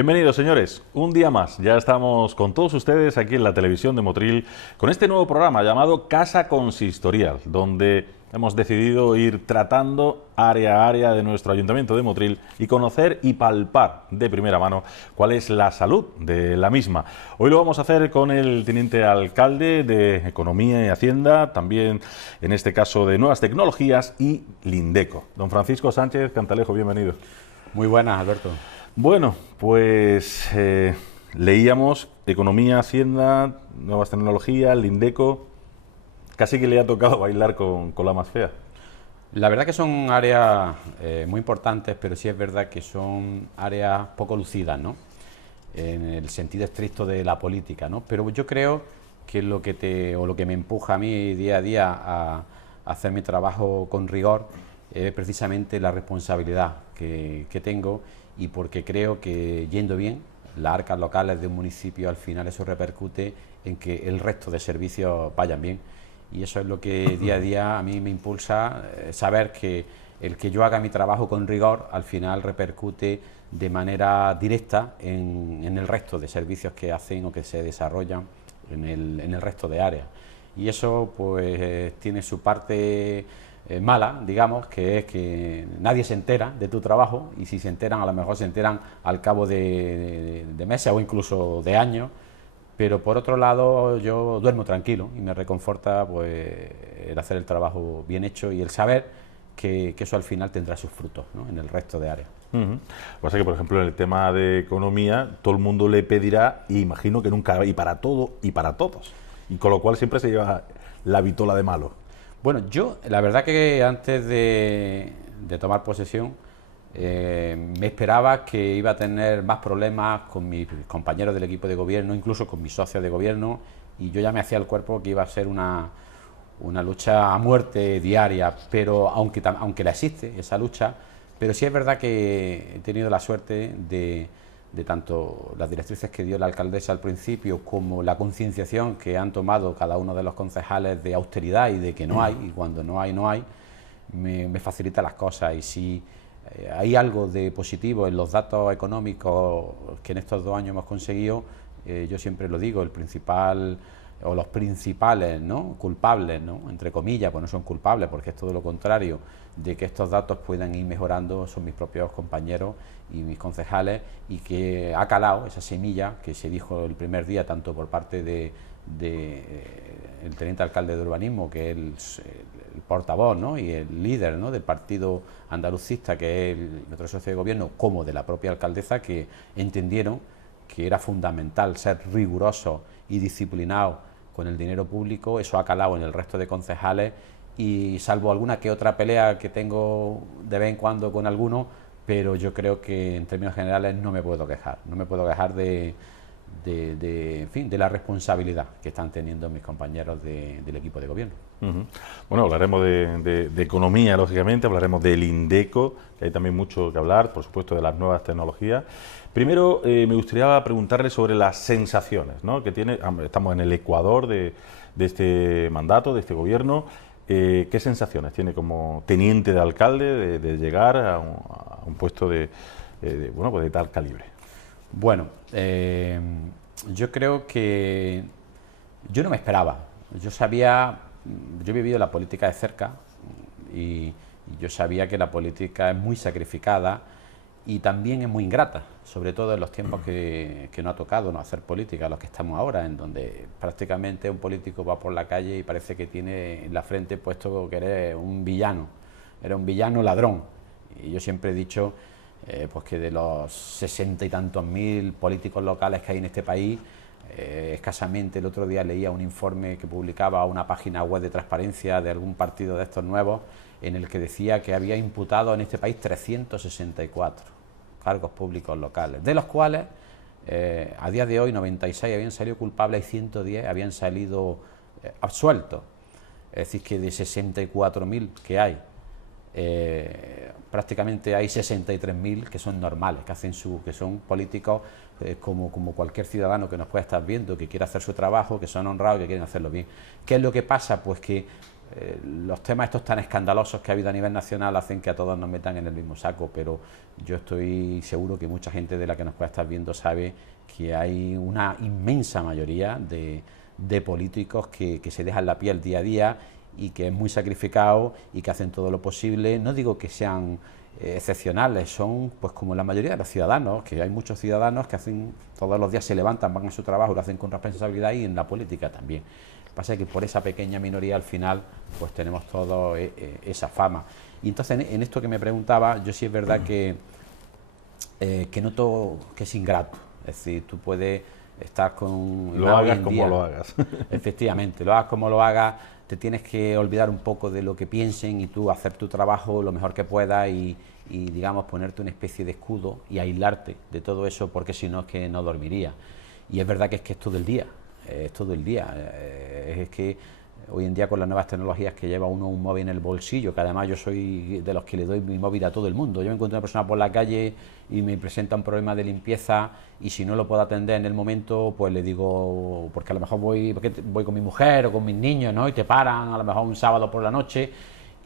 Bienvenidos, señores. Un día más. Ya estamos con todos ustedes aquí en la televisión de Motril con este nuevo programa llamado Casa Consistorial, donde hemos decidido ir tratando área a área de nuestro Ayuntamiento de Motril y conocer y palpar de primera mano cuál es la salud de la misma. Hoy lo vamos a hacer con el teniente alcalde de Economía y Hacienda, también en este caso de Nuevas Tecnologías y Lindeco. Don Francisco Sánchez Cantalejo, bienvenido. Muy buenas, Alberto. Bueno, pues leíamos Economía, Hacienda, Nuevas Tecnologías, Lindeco. Casi que le ha tocado bailar con la más fea. La verdad que son áreas muy importantes, pero sí es verdad que son áreas poco lucidas, ¿no? En el sentido estricto de la política, ¿no? Pero yo creo que lo que me empuja a mí día a día a hacer mi trabajo con rigor es precisamente la responsabilidad que tengo, y porque creo que yendo bien las arcas locales de un municipio, al final eso repercute en que el resto de servicios vayan bien. Y eso es lo que día a día a mí me impulsa, saber que el que yo haga mi trabajo con rigor al final repercute de manera directa en el resto de servicios que hacen o que se desarrollan en el resto de áreas. Y eso pues tiene su parte mala, digamos, que es que nadie se entera de tu trabajo, y si se enteran, a lo mejor se enteran al cabo de meses o incluso de años. Pero por otro lado, yo duermo tranquilo y me reconforta pues el hacer el trabajo bien hecho y el saber que eso al final tendrá sus frutos, ¿no?, en el resto de áreas. Lo que pasa es que, por ejemplo, en el tema de economía, todo el mundo le pedirá, y imagino que nunca, y para todo y para todos. Y con lo cual siempre se lleva la vitola de malo. Bueno, yo la verdad que antes de tomar posesión me esperaba que iba a tener más problemas con mis compañeros del equipo de gobierno, incluso con mis socios de gobierno, y yo ya me hacía el cuerpo que iba a ser una lucha a muerte diaria, pero aunque la existe esa lucha, pero sí es verdad que he tenido la suerte de tanto las directrices que dio la alcaldesa al principio como la concienciación que han tomado cada uno de los concejales de austeridad y de que no hay, y cuando no hay, me facilita las cosas. Y si hay algo de positivo en los datos económicos que en estos 2 años hemos conseguido, yo siempre lo digo, el principal o los principales, ¿no?, culpables, ¿no?, entre comillas, pues no son culpables porque es todo lo contrario, de que estos datos puedan ir mejorando, son mis propios compañeros y mis concejales, y que ha calado esa semilla que se dijo el primer día tanto por parte de el teniente alcalde de urbanismo, que es el portavoz, ¿no?, y el líder, ¿no?, del partido andalucista, que es nuestro socio de gobierno, como de la propia alcaldesa, que entendieron que era fundamental ser rigurosos y disciplinados con el dinero público. Eso ha calado en el resto de concejales, y salvo alguna que otra pelea que tengo de vez en cuando con algunos, pero yo creo que en términos generales no me puedo quejar en fin, de la responsabilidad que están teniendo mis compañeros del equipo de gobierno. Bueno, hablaremos de economía, lógicamente, hablaremos del Lindeco, que hay también mucho que hablar, por supuesto, de las nuevas tecnologías. Primero, me gustaría preguntarle sobre las sensaciones, ¿no?, que tiene. Estamos en el ecuador de este mandato, de este gobierno. ¿Qué sensaciones tiene como teniente de alcalde de llegar a un puesto de tal calibre? Bueno, yo creo que yo no me esperaba. Yo he vivido la política de cerca, y yo sabía que la política es muy sacrificada y también es muy ingrata, sobre todo en los tiempos que no ha tocado no hacer política, los que estamos ahora, en donde prácticamente un político va por la calle y parece que tiene en la frente puesto que eres un villano ladrón. Y yo siempre he dicho pues que de los 60 y tantos mil políticos locales que hay en este país, escasamente el otro día leía un informe que publicaba una página web de transparencia de algún partido de estos nuevos, en el que decía que había imputado en este país 364 cargos públicos locales, de los cuales a día de hoy 96 habían salido culpables y 110 habían salido absueltos. Es decir, que de 64.000 que hay, prácticamente hay 63.000 que son normales, que son políticos como cualquier ciudadano que nos pueda estar viendo, que quiere hacer su trabajo, que son honrados, que quieren hacerlo bien. ¿Qué es lo que pasa? Pues que los temas estos tan escandalosos que ha habido a nivel nacional hacen que a todos nos metan en el mismo saco, pero yo estoy seguro que mucha gente de la que nos pueda estar viendo sabe que hay una inmensa mayoría de políticos que se dejan la piel día a día y que es muy sacrificado y que hacen todo lo posible. No digo que sean excepcionales, son pues como la mayoría de los ciudadanos, que hay muchos ciudadanos que hacen todos los días, se levantan, van a su trabajo, lo hacen con responsabilidad, y en la política también. Lo que pasa es que por esa pequeña minoría al final pues tenemos toda esa fama. Y entonces en esto que me preguntaba, yo sí es verdad que noto que es ingrato. Es decir, tú puedes estar con... Lo hagas como lo hagas. Efectivamente, lo hagas como lo hagas, te tienes que olvidar un poco de lo que piensen y tú hacer tu trabajo lo mejor que puedas y digamos, ponerte una especie de escudo y aislarte de todo eso, porque si no es que no dormiría. Y es verdad que es todo el día, es todo el día. Es que hoy en día con las nuevas tecnologías que lleva uno un móvil en el bolsillo, que además yo soy de los que le doy mi móvil a todo el mundo. Yo me encuentro una persona por la calle y me presenta un problema de limpieza y si no lo puedo atender en el momento, pues le digo, porque a lo mejor voy con mi mujer o con mis niños, ¿no? Y te paran a lo mejor un sábado por la noche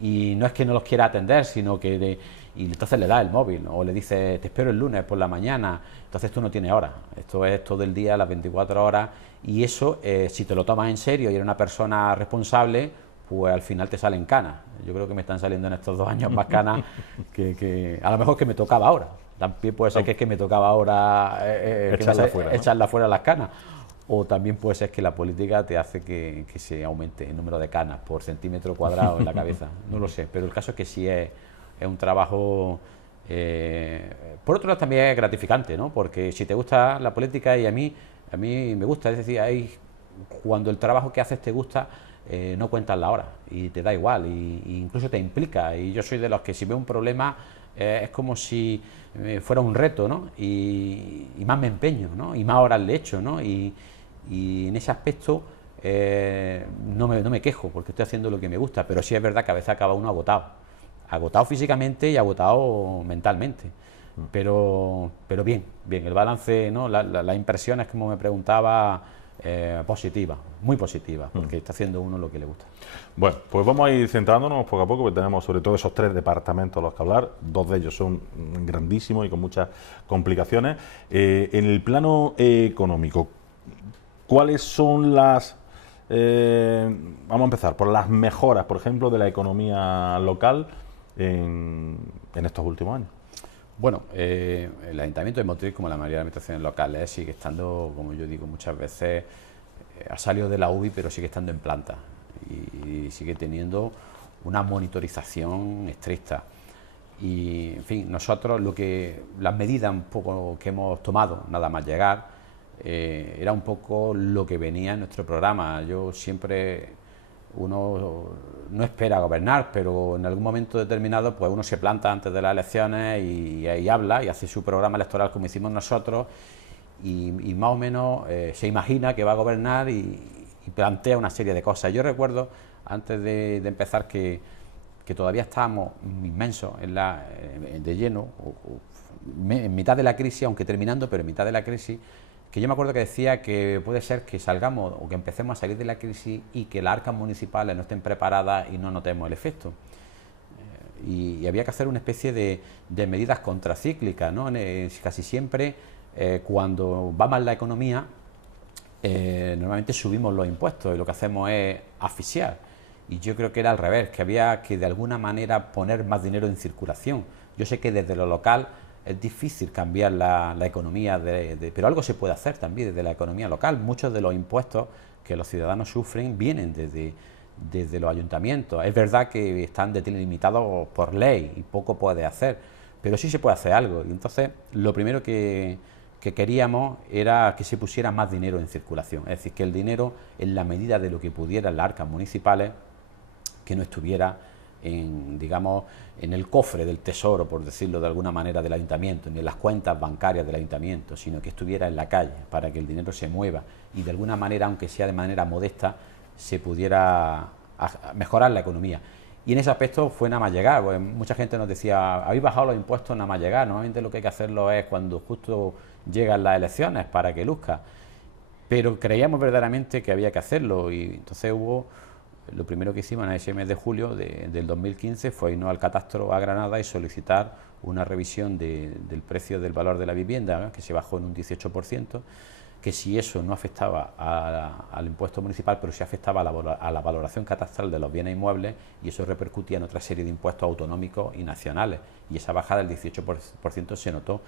y no es que no los quiera atender, sino que y entonces le da el móvil, ¿no? O le dice, te espero el lunes por la mañana. Entonces tú no tienes hora, esto es todo el día, las 24 horas, y eso, si te lo tomas en serio y eres una persona responsable, pues al final te salen canas. Yo creo que me están saliendo en estos 2 años más canas que a lo mejor que me tocaba ahora. También puede ser que es que me tocaba ahora echarla fuera las canas. O también puede ser que la política te hace que se aumente el número de canas por centímetro cuadrado en la cabeza. No lo sé, pero el caso es que sí es un trabajo, por otro lado también es gratificante, ¿no? Porque si te gusta la política, y a mí me gusta, es decir, cuando el trabajo que haces te gusta, no cuentas la hora y te da igual, y incluso te implica. Y yo soy de los que si veo un problema es como si fuera un reto, ¿no? Y más me empeño, ¿no? Y más horas le echo, ¿no? Y en ese aspecto no me quejo porque estoy haciendo lo que me gusta, pero sí es verdad que a veces acaba uno agotado físicamente y agotado mentalmente, pero bien, el balance, ¿no? Las impresiones, como me preguntaba, positiva, muy positiva, porque está haciendo uno lo que le gusta. Bueno, pues vamos a ir centrándonos poco a poco, porque tenemos sobre todo esos 3 departamentos a los que hablar. 2 de ellos son grandísimos y con muchas complicaciones. En el plano económico, ¿cuáles son las... vamos a empezar por las mejoras, por ejemplo, de la economía local en estos últimos años? Bueno, el Ayuntamiento de Motril, como la mayoría de las administraciones locales, sigue estando, como yo digo muchas veces, ha salido de la UBI, pero sigue estando en planta y sigue teniendo una monitorización estricta. Y, en fin, nosotros las medidas un poco que hemos tomado, nada más llegar, era un poco lo que venía en nuestro programa. Uno no espera gobernar, pero en algún momento determinado pues uno se planta antes de las elecciones y habla y hace su programa electoral como hicimos nosotros y más o menos se imagina que va a gobernar y plantea una serie de cosas. Yo recuerdo, antes de empezar, que todavía estábamos inmensos de lleno, en mitad de la crisis, aunque terminando, pero en mitad de la crisis, que yo me acuerdo que decía que puede ser que salgamos o que empecemos a salir de la crisis y que las arcas municipales no estén preparadas y no notemos el efecto. Y había que hacer una especie de medidas contracíclicas, ¿no? Casi siempre, cuando va mal la economía, normalmente subimos los impuestos y lo que hacemos es asfixiar. Y yo creo que era al revés, que había que de alguna manera poner más dinero en circulación. Yo sé que desde lo local es difícil cambiar la economía, pero algo se puede hacer también desde la economía local. Muchos de los impuestos que los ciudadanos sufren vienen desde los ayuntamientos. Es verdad que están delimitados por ley y poco puede hacer, pero sí se puede hacer algo. Y entonces lo primero que queríamos era que se pusiera más dinero en circulación, es decir, que el dinero, en la medida de lo que pudieran las arcas municipales, que no estuviera en el cofre del tesoro, por decirlo de alguna manera, del ayuntamiento, ni en las cuentas bancarias del ayuntamiento, sino que estuviera en la calle para que el dinero se mueva y de alguna manera, aunque sea de manera modesta, se pudiera mejorar la economía. Y en ese aspecto fue nada más llegar, pues mucha gente nos decía, habéis bajado los impuestos nada más llegar. Normalmente lo que hay que hacerlo es cuando justo llegan las elecciones para que luzca, pero creíamos verdaderamente que había que hacerlo y entonces hubo lo primero que hicimos en ese mes de julio del 2015 fue irnos al catastro a Granada y solicitar una revisión del precio del valor de la vivienda, que se bajó en un 18%, que si eso no afectaba al impuesto municipal, pero sí afectaba a la valoración catastral de los bienes inmuebles, y eso repercutía en otra serie de impuestos autonómicos y nacionales, y esa bajada del 18% se notó.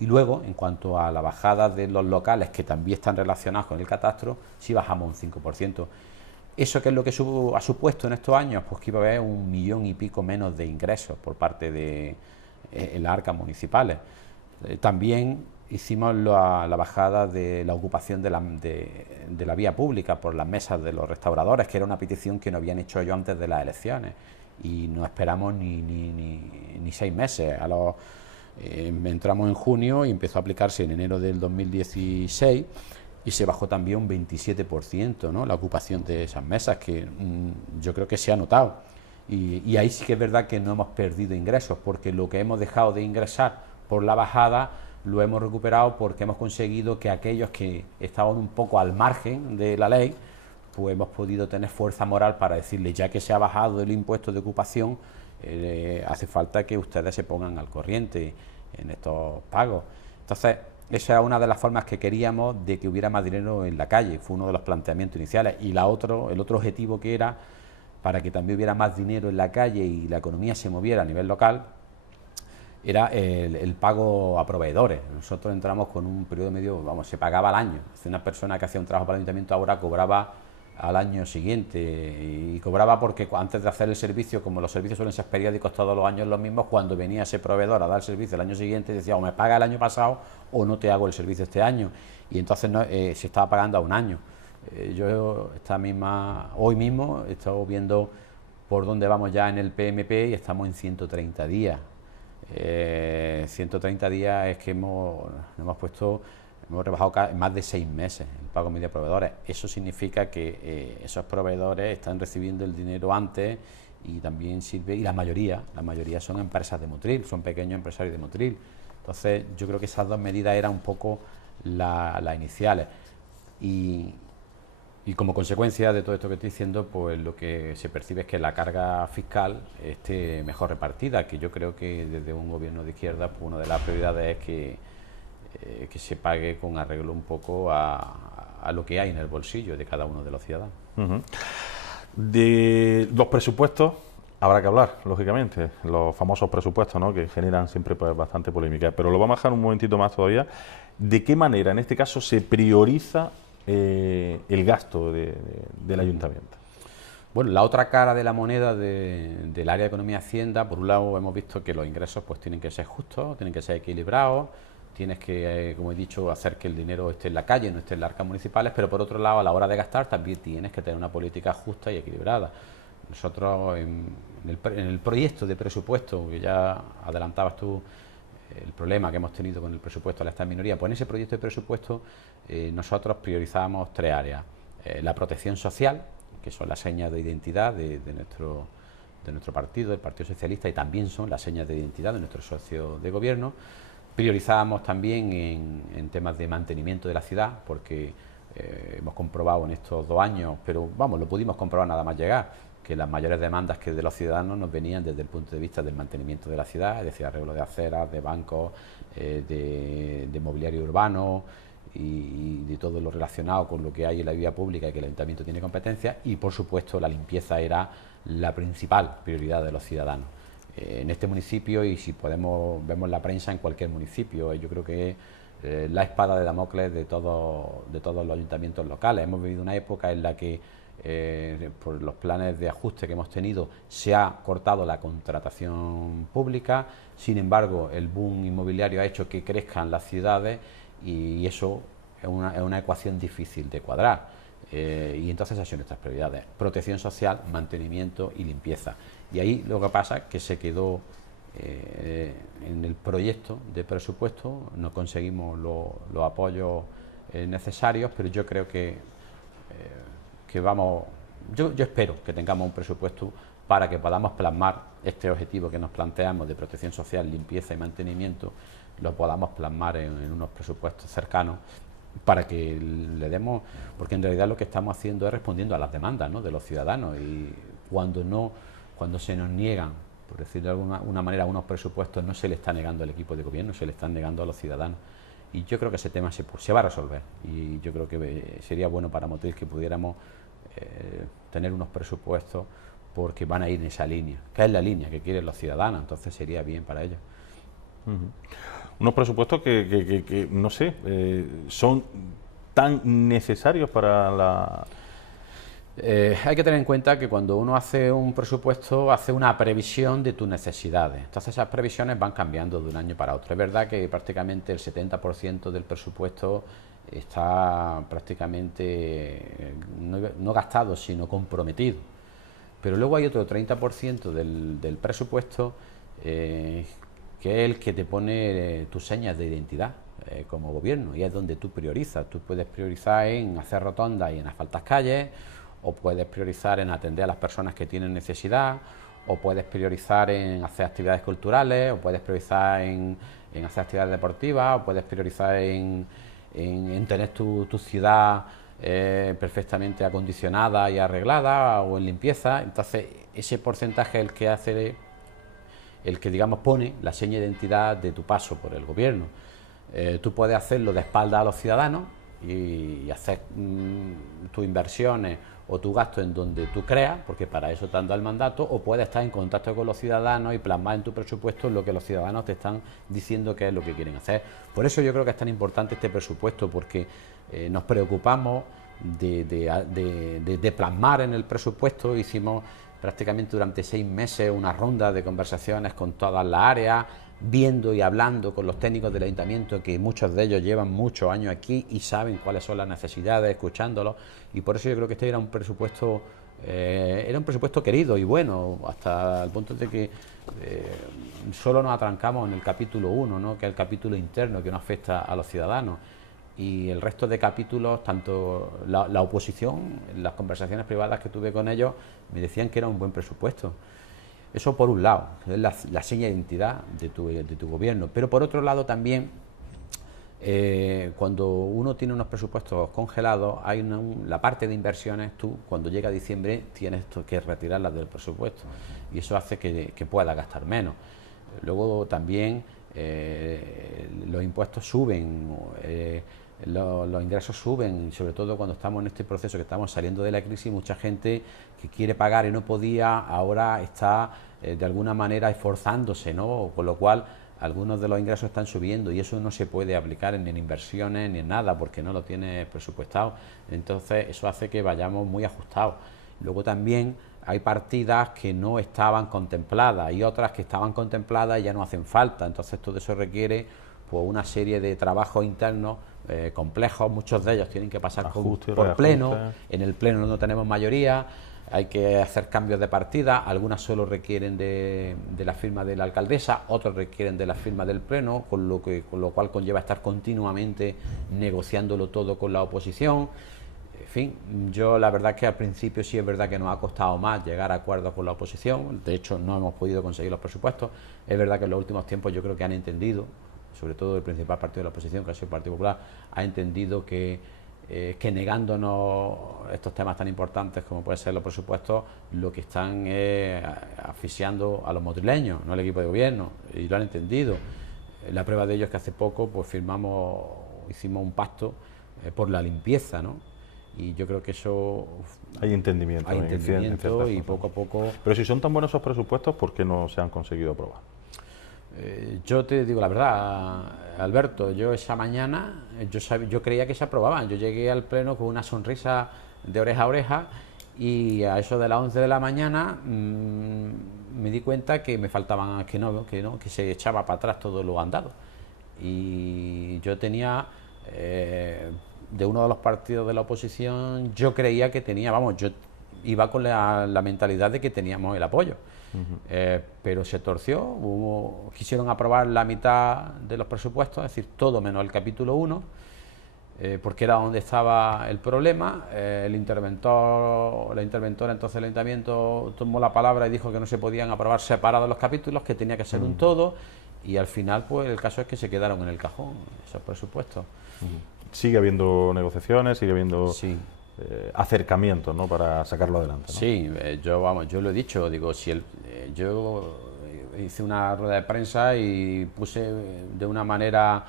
Y luego, en cuanto a la bajada de los locales, que también están relacionados con el catastro, sí bajamos un 5%. ¿Eso qué es lo que ha supuesto en estos años? Pues que iba a haber 1 millón y pico menos de ingresos por parte de las arcas municipales. También hicimos la bajada de la ocupación de la vía pública por las mesas de los restauradores, que era una petición que no habían hecho ellos antes de las elecciones, y no esperamos ni 6 meses. Entramos en junio y empezó a aplicarse en enero del 2016, y se bajó también un 27%, ¿no?, la ocupación de esas mesas, que yo creo que se ha notado. Y ahí sí que es verdad que no hemos perdido ingresos, porque lo que hemos dejado de ingresar por la bajada lo hemos recuperado porque hemos conseguido que aquellos que estaban un poco al margen de la ley, pues hemos podido tener fuerza moral para decirles, ya que se ha bajado el impuesto de ocupación, hace falta que ustedes se pongan al corriente en estos pagos. Entonces, esa era una de las formas que queríamos de que hubiera más dinero en la calle, fue uno de los planteamientos iniciales. Y el otro objetivo, que era para que también hubiera más dinero en la calle y la economía se moviera a nivel local, era el pago a proveedores. Nosotros entramos con un periodo medio, se pagaba al año. Una persona que hacía un trabajo para el ayuntamiento ahora cobraba al año siguiente, y cobraba porque antes de hacer el servicio, como los servicios suelen ser periódicos todos los años los mismos, cuando venía ese proveedor a dar el servicio el año siguiente decía, o me paga el año pasado o no te hago el servicio este año, y entonces se estaba pagando a un año. Yo hoy mismo he estado viendo por dónde vamos ya en el PMP y estamos en 130 días. 130 días es que hemos rebajado más de 6 meses el pago medio a proveedores. Eso significa que esos proveedores están recibiendo el dinero antes, y también sirve, y la mayoría son empresas de Motril, son pequeños empresarios de Motril. Entonces yo creo que esas dos medidas eran un poco las iniciales, y como consecuencia de todo esto que estoy diciendo, pues lo que se percibe es que la carga fiscal esté mejor repartida, que yo creo que desde un gobierno de izquierda, pues una de las prioridades es que se pague con arreglo un poco a lo que hay en el bolsillo de cada uno de los ciudadanos. De los presupuestos habrá que hablar, lógicamente, los famosos presupuestos, ¿no?, que generan siempre pues bastante polémica, pero lo vamos a dejar un momentito más todavía. ¿De qué manera en este caso se prioriza el gasto del ayuntamiento? Bueno, la otra cara de la moneda del área de economía y hacienda, por un lado hemos visto que los ingresos pues tienen que ser justos, tienen que ser equilibrados, tienes que, como he dicho, hacer que el dinero esté en la calle, no esté en las arcas municipales, pero por otro lado, a la hora de gastar también tienes que tener una política justa y equilibrada. Nosotros en el proyecto de presupuesto, que ya adelantabas tú el problema que hemos tenido con el presupuesto de la Estado minoría, pues en ese proyecto de presupuesto nosotros priorizamos 3 áreas. La protección social, que son las señas de identidad de nuestro partido, del Partido Socialista, y también son las señas de identidad de nuestro socio de gobierno. Priorizábamos también en temas de mantenimiento de la ciudad, porque hemos comprobado en estos 2 años, pero lo pudimos comprobar nada más llegar, que las mayores demandas que de los ciudadanos nos venían desde el punto de vista del mantenimiento de la ciudad, es decir, arreglo de aceras, de bancos, de mobiliario urbano y de todo lo relacionado con lo que hay en la vía pública y que el ayuntamiento tiene competencia, y por supuesto la limpieza era la principal prioridad de los ciudadanos. En este municipio, y si vemos la prensa en cualquier municipio, yo creo que la espada de Damocles de todos los ayuntamientos locales. Hemos vivido una época en la que por los planes de ajuste que hemos tenido se ha cortado la contratación pública, sin embargo el boom inmobiliario ha hecho que crezcan las ciudades, y eso es una ecuación difícil de cuadrar, y entonces esas son nuestras prioridades: protección social, mantenimiento y limpieza. Y ahí lo que pasa es que se quedó en el proyecto de presupuesto, no conseguimos los apoyos necesarios, pero yo creo que yo espero que tengamos un presupuesto para que podamos plasmar este objetivo que nos planteamos de protección social, limpieza y mantenimiento, lo podamos plasmar en unos presupuestos cercanos, para que le demos, porque en realidad lo que estamos haciendo es respondiendo a las demandas, ¿no?, de los ciudadanos, y cuando se nos niegan, por decirlo de alguna manera, unos presupuestos, no se le está negando al equipo de gobierno, se le están negando a los ciudadanos. Y yo creo que ese tema se va a resolver, y yo creo que sería bueno para Motril que pudiéramos tener unos presupuestos, porque van a ir en esa línea, que es la línea que quieren los ciudadanos, entonces sería bien para ellos. Unos presupuestos que no sé, son tan necesarios para la... Hay que tener en cuenta que cuando uno hace un presupuesto, hace una previsión de tus necesidades. Entonces esas previsiones van cambiando de un año para otro. Es verdad que prácticamente el 70% del presupuesto está prácticamente no gastado, sino comprometido. Pero luego hay otro 30% del presupuesto que es el que te pone tus señas de identidad como gobierno, y es donde tú priorizas. Tú puedes priorizar en hacer rotondas y en asfaltar calles, o puedes priorizar en atender a las personas que tienen necesidad, o puedes priorizar en hacer actividades culturales, o puedes priorizar en hacer actividades deportivas, o puedes priorizar en tener tu ciudad perfectamente acondicionada y arreglada, o en limpieza. Entonces ese porcentaje es el que hace, el que digamos pone la seña de identidad de tu paso por el gobierno. Tú puedes hacerlo de espaldas a los ciudadanos y hacer tus inversiones o tu gasto en donde tú creas, porque para eso te han dado el mandato, o puedes estar en contacto con los ciudadanos y plasmar en tu presupuesto lo que los ciudadanos te están diciendo que es lo que quieren hacer. Por eso yo creo que es tan importante este presupuesto, porque nos preocupamos de plasmar en el presupuesto. Hicimos prácticamente durante 6 meses una ronda de conversaciones con todas las áreas, viendo y hablando con los técnicos del ayuntamiento, que muchos de ellos llevan muchos años aquí y saben cuáles son las necesidades, escuchándolos, y por eso yo creo que este era un presupuesto querido y bueno, hasta el punto de que solo nos atrancamos en el capítulo 1, ¿no?, que es el capítulo interno que no afecta a los ciudadanos, y el resto de capítulos, tanto la oposición, en las conversaciones privadas que tuve con ellos, me decían que era un buen presupuesto. Eso por un lado, es la seña de identidad de tu gobierno. Pero por otro lado también, cuando uno tiene unos presupuestos congelados, hay la parte de inversiones, tú cuando llega diciembre tienes que retirarlas del presupuesto, y eso hace que puedas gastar menos. Luego también los impuestos suben, los ingresos suben, sobre todo cuando estamos en este proceso, que estamos saliendo de la crisis. Mucha gente que quiere pagar y no podía, ahora está de alguna manera esforzándose, ¿no?, con lo cual algunos de los ingresos están subiendo, y eso no se puede aplicar ni en inversiones ni en nada, porque no lo tienes presupuestado. Entonces eso hace que vayamos muy ajustados. Luego también hay partidas que no estaban contempladas y otras que estaban contempladas y ya no hacen falta. Entonces todo eso requiere pues una serie de trabajos internos complejos. Muchos de ellos tienen que pasar por pleno. En el pleno no tenemos mayoría, hay que hacer cambios de partida. Algunas solo requieren de la firma de la alcaldesa, otros requieren de la firma del pleno, con lo cual conlleva estar continuamente negociándolo todo con la oposición. En fin, yo la verdad que al principio sí es verdad que nos ha costado más llegar a acuerdos con la oposición. De hecho no hemos podido conseguir los presupuestos. Es verdad que en los últimos tiempos yo creo que han entendido, sobre todo el principal partido de la oposición, que ha sido el Partido Popular, ha entendido que negándonos estos temas tan importantes como pueden ser los presupuestos, lo que están es asfixiando a los motrileños, no al equipo de gobierno, y lo han entendido. La prueba de ello es que hace poco pues hicimos un pacto por la limpieza, ¿no? Y yo creo que eso... Hay entendimiento. Hay entendimiento y poco a poco... Pero si son tan buenos esos presupuestos, ¿por qué no se han conseguido aprobar? Yo te digo la verdad, Alberto, yo esa mañana yo creía que se aprobaban. Yo llegué al pleno con una sonrisa de oreja a oreja, y a eso de las 11 de la mañana me di cuenta que me faltaban, que se echaba para atrás todo lo andado. Y yo tenía de uno de los partidos de la oposición, yo creía que tenía, yo iba con la mentalidad de que teníamos el apoyo. Pero se torció, quisieron aprobar la mitad de los presupuestos, es decir, todo menos el capítulo 1, porque era donde estaba el problema. La interventora entonces del ayuntamiento tomó la palabra y dijo que no se podían aprobar separados los capítulos, que tenía que ser un todo, y al final pues el caso es que se quedaron en el cajón esos presupuestos. sigue habiendo negociaciones, sigue habiendo Sí. acercamientos, ¿no?, para sacarlo adelante, ¿no? Sí, yo lo he dicho, digo, yo hice una rueda de prensa y puse de una manera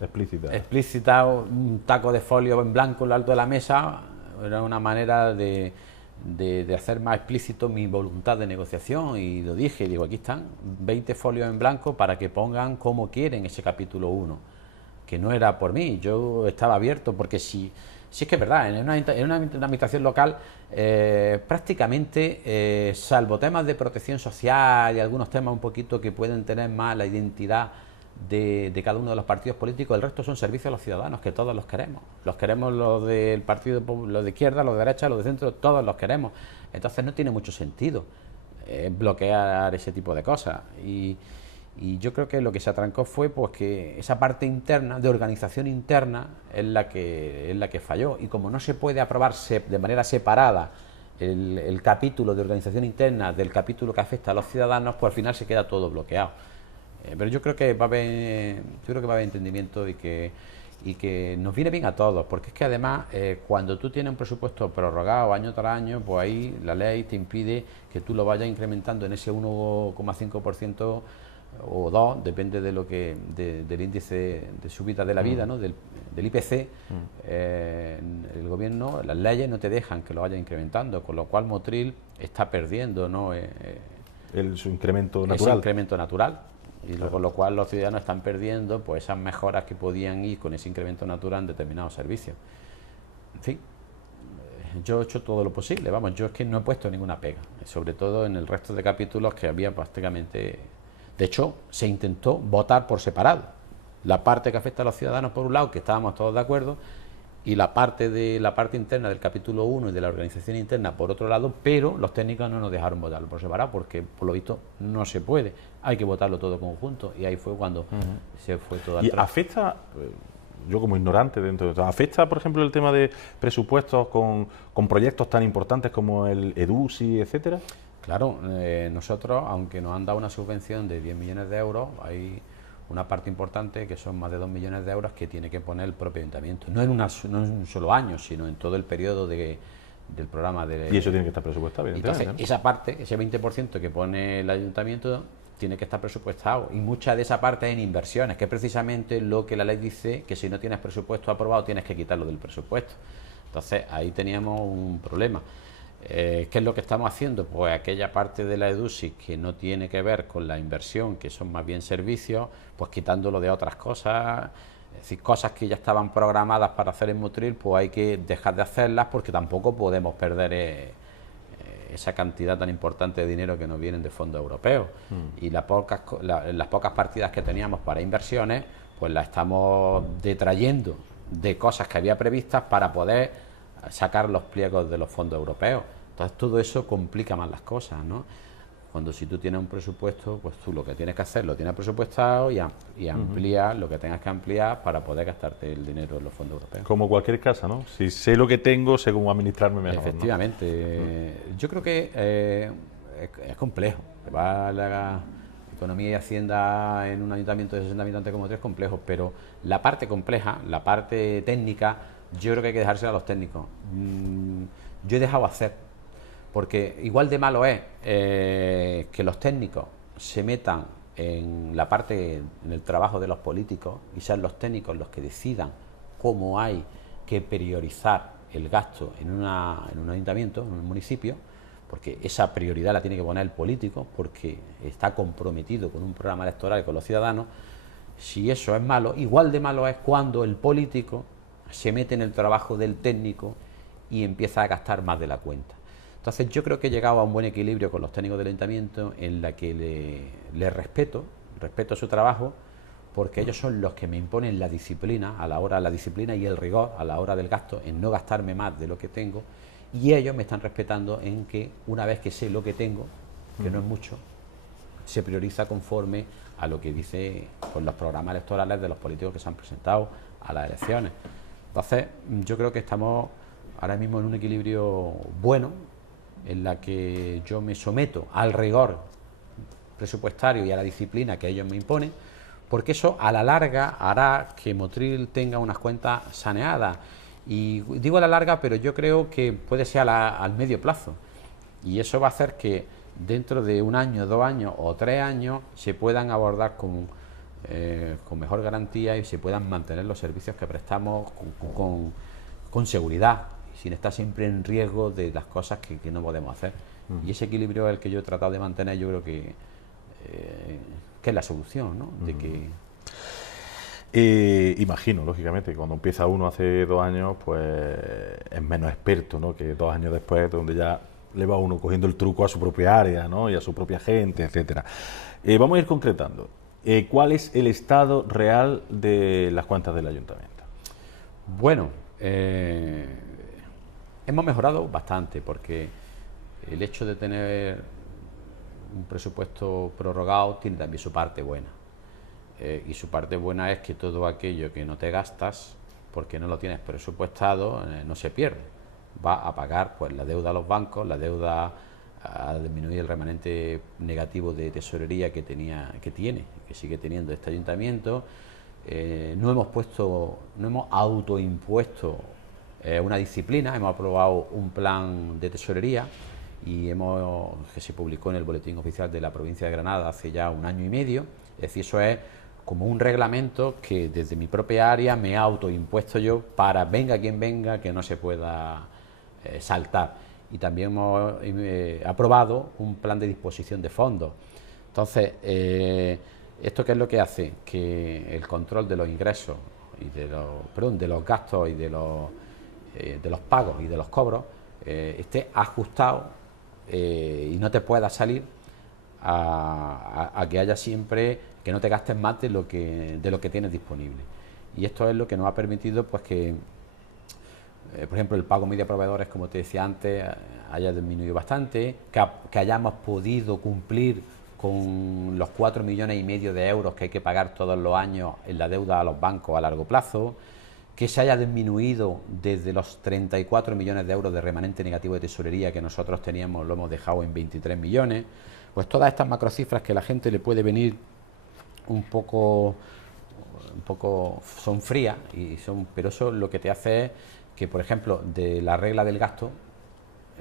Explícita. explícita un taco de folio en blanco en lo alto de la mesa. Era una manera de hacer más explícito mi voluntad de negociación, y lo dije, digo, aquí están 20 folios en blanco para que pongan como quieren ese capítulo 1, que no era por mí, yo estaba abierto, porque si es que es verdad, en una administración local prácticamente, salvo temas de protección social y algunos temas un poquito que pueden tener más la identidad de cada uno de los partidos políticos, el resto son servicios a los ciudadanos, que todos los queremos. Los queremos los del partido, los de izquierda, los de derecha, los de centro, todos los queremos. Entonces no tiene mucho sentido bloquear ese tipo de cosas. Y yo creo que lo que se atrancó fue pues que esa parte interna, de organización interna, es la que falló. Y como no se puede aprobar de manera separada el capítulo de organización interna del capítulo que afecta a los ciudadanos, pues al final se queda todo bloqueado. Pero yo creo que va a haber entendimiento, y que nos viene bien a todos, porque es que además cuando tú tienes un presupuesto prorrogado año tras año, pues ahí la ley te impide que tú lo vayas incrementando en ese 1,5% o 2, depende de del índice de subida de la vida, ¿no?, del IPC. El gobierno, las leyes no te dejan que lo vayas incrementando, con lo cual Motril está perdiendo, ¿no?, Su incremento natural. ese incremento natural. Y luego, con lo cual los ciudadanos están perdiendo pues esas mejoras que podían ir con ese incremento natural en determinados servicios. En fin, yo he hecho todo lo posible, vamos, yo es que no he puesto ninguna pega, sobre todo en el resto de capítulos que había prácticamente. De hecho, se intentó votar por separado la parte que afecta a los ciudadanos por un lado, que estábamos todos de acuerdo, y la parte interna del capítulo 1 y de la organización interna por otro lado, pero los técnicos no nos dejaron votarlo por separado, porque por lo visto no se puede, hay que votarlo todo conjunto, y ahí fue cuando se fue todo al ¿Y traste. afecta, yo como ignorante dentro de todo, afecta, por ejemplo, el tema de presupuestos con proyectos tan importantes como el EDUSI, etcétera? Claro, nosotros, aunque nos han dado una subvención de 10 millones de euros, hay una parte importante, que son más de 2 millones de euros, que tiene que poner el propio ayuntamiento. No en un solo año, sino en todo el periodo del programa. Y eso tiene que estar presupuestado, evidentemente. Entonces, esa parte, ese 20% que pone el ayuntamiento, tiene que estar presupuestado. Y mucha de esa parte es en inversiones, que es precisamente lo que la ley dice, que si no tienes presupuesto aprobado, tienes que quitarlo del presupuesto. Entonces, ahí teníamos un problema. ¿Qué es lo que estamos haciendo? Pues aquella parte de la EDUSI que no tiene que ver con la inversión, que son más bien servicios, pues quitándolo de otras cosas, es decir, cosas que ya estaban programadas para hacer en Motril, pues hay que dejar de hacerlas, porque tampoco podemos perder esa cantidad tan importante de dinero que nos vienen de fondos europeos. Y las pocas partidas que teníamos para inversiones, pues las estamos detrayendo de cosas que había previstas para poder sacar los pliegos de los fondos europeos. Entonces todo eso complica más las cosas, ¿no? Cuando si tú tienes un presupuesto, pues tú lo que tienes que hacer, lo tienes presupuestado y amplías lo que tengas que ampliar para poder gastarte el dinero en los fondos europeos. Como cualquier casa, ¿no? Si sé lo que tengo, sé cómo administrarme mejor, Efectivamente. ¿no? Yo creo que es complejo. Va la economía y hacienda en un ayuntamiento de 60 habitantes como 3 es complejo, pero la parte compleja, la parte técnica, yo creo que hay que dejársela a los técnicos. Yo he dejado hacer, porque igual de malo es que los técnicos se metan en la parte, en el trabajo de los políticos, y sean los técnicos los que decidan cómo hay que priorizar el gasto en un ayuntamiento, en un municipio, porque esa prioridad la tiene que poner el político, porque está comprometido con un programa electoral y con los ciudadanos. Si eso es malo, igual de malo es cuando el político se mete en el trabajo del técnico y empieza a gastar más de la cuenta. Entonces yo creo que he llegado a un buen equilibrio con los técnicos del ayuntamiento, en la que le respeto su trabajo, porque ellos son los que me imponen la disciplina la disciplina y el rigor a la hora del gasto, en no gastarme más de lo que tengo, y ellos me están respetando en que una vez que sé lo que tengo, que no es mucho, se prioriza conforme a lo que dice pues, los programas electorales de los políticos que se han presentado a las elecciones. Entonces, yo creo que estamos ahora mismo en un equilibrio bueno, en la que yo me someto al rigor presupuestario y a la disciplina que ellos me imponen, porque eso a la larga hará que Motril tenga unas cuentas saneadas. Y digo a la larga, pero yo creo que puede ser al medio plazo. Y eso va a hacer que dentro de 1 año, 2 años o 3 años se puedan abordar con mejor garantía y se puedan mantener los servicios que prestamos con seguridad, sin estar siempre en riesgo de las cosas que no podemos hacer. Y ese equilibrio es el que yo he tratado de mantener, yo creo que es la solución, ¿no? De que imagino, lógicamente, cuando empieza uno hace 2 años, pues es menos experto, ¿no? Que 2 años después, donde ya le va uno cogiendo el truco a su propia área, ¿no? Y a su propia gente, etcétera. Vamos a ir concretando. ¿Cuál es el estado real de las cuentas del ayuntamiento? Bueno, hemos mejorado bastante, porque el hecho de tener un presupuesto prorrogado tiene también su parte buena. Y su parte buena es que todo aquello que no te gastas, porque no lo tienes presupuestado, no se pierde. Va a pagar pues la deuda a los bancos, la deuda a disminuir el remanente negativo de tesorería que sigue teniendo este ayuntamiento. No hemos autoimpuesto una disciplina, hemos aprobado un plan de tesorería que se publicó en el Boletín Oficial de la Provincia de Granada hace ya 1 año y medio. Es decir, eso es como un reglamento que desde mi propia área me he autoimpuesto yo para venga quien venga, que no se pueda saltar. Y también hemos aprobado un plan de disposición de fondos. Entonces, ¿esto qué es lo que hace? Que el control de los ingresos y de los gastos y de los pagos y de los cobros esté ajustado y no te pueda salir a que haya siempre, que no te gastes más de lo que tienes disponible. Y esto es lo que nos ha permitido pues que por ejemplo, el pago medio a proveedores, como te decía antes, haya disminuido bastante, que hayamos podido cumplir con los 4,5 millones de euros que hay que pagar todos los años en la deuda a los bancos a largo plazo, que se haya disminuido desde los 34 millones de euros de remanente negativo de tesorería que nosotros teníamos, lo hemos dejado en 23 millones. Pues todas estas macrocifras que a la gente le puede venir un poco son frías, pero eso lo que te hace es que, por ejemplo, de la regla del gasto